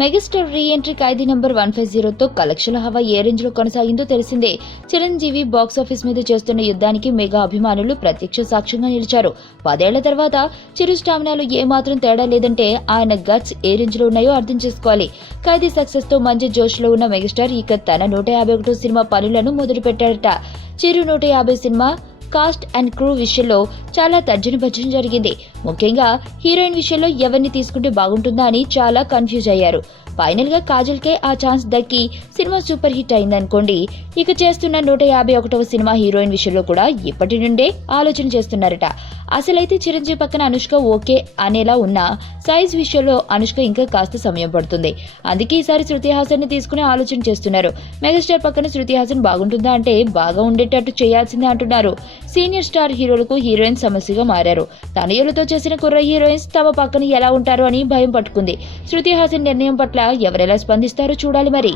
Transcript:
Megastar re entry ఖైదీ number 150తో కలెక్షన్ల హవా ఏ range లో కొనసాగిందో తెలిసిందే. చిరంజీవి బాక్సాఫీస్ మీద చేస్తున్న యుద్ధానికి మెగా అభిమానులు ప్రత్యక్ష సాక్ష్యంగా నిలిచారు. 10 ఏళ్ల తర్వాత చిరు స్టామినాలు ఏమాత్రం తేడా లేదంటే ఆయన గట్స్ ఏ రేంజ్ లో ఉన్నాయో అర్థం చేసుకోవాలి. ఖైదీ సక్సెస్ తో మంచి జోష్ లో ఉన్న మెగాస్టార్ ఇక తన 151వ సినిమా పనులను మొదలు పెట్టారట. చిరు 150 సినిమా కాస్ట్ అండ్ క్రూ విషయంలో చాలా తర్జన భర్జన జరిగింది. ముఖ్యంగా హీరోయిన్ విషయంలో ఎవరిని తీసుకుంటే బాగుంటుందా అని చాలా కన్ఫ్యూజ్ అయ్యారు. ఫైనల్ గా కాజల్ కే ఆ ఛాన్స్ దక్కి సినిమా సూపర్ హిట్ అయిందనుకోండి. ఇక చేస్తున్న 151వ సినిమా హీరోయిన్ విషయంలో కూడా ఇప్పటి నుండే ఆలోచన చేస్తున్నారట. అసలైతే చిరంజీవి పక్కన అనుష్క ఓకే అనేలా ఉన్నా సైజ్ విషయంలో అనుష్క ఇంకా కాస్త సమయం పడుతుంది. అందుకే ఈసారి శృతి హాసన్ ని తీసుకునే ఆలోచన చేస్తున్నారు. మెగాస్టార్ పక్కన శృతి హాసన్ బాగుంటుందా అంటే బాగా ఉండేటట్టు చేయాల్సిందే అంటున్నారు. సీనియర్ స్టార్ హీరోలకు హీరోయిన్ సమస్యగా మారారు. తనయులతో చేసిన కుర్ర హీరోయిన్స్ తమ పక్కన ఎలా ఉంటారో అని భయం పట్టుకుంది. శృతి హాసన్ నిర్ణయం పట్ల ఎవరెలా స్పందిస్తారో చూడాలి మరి.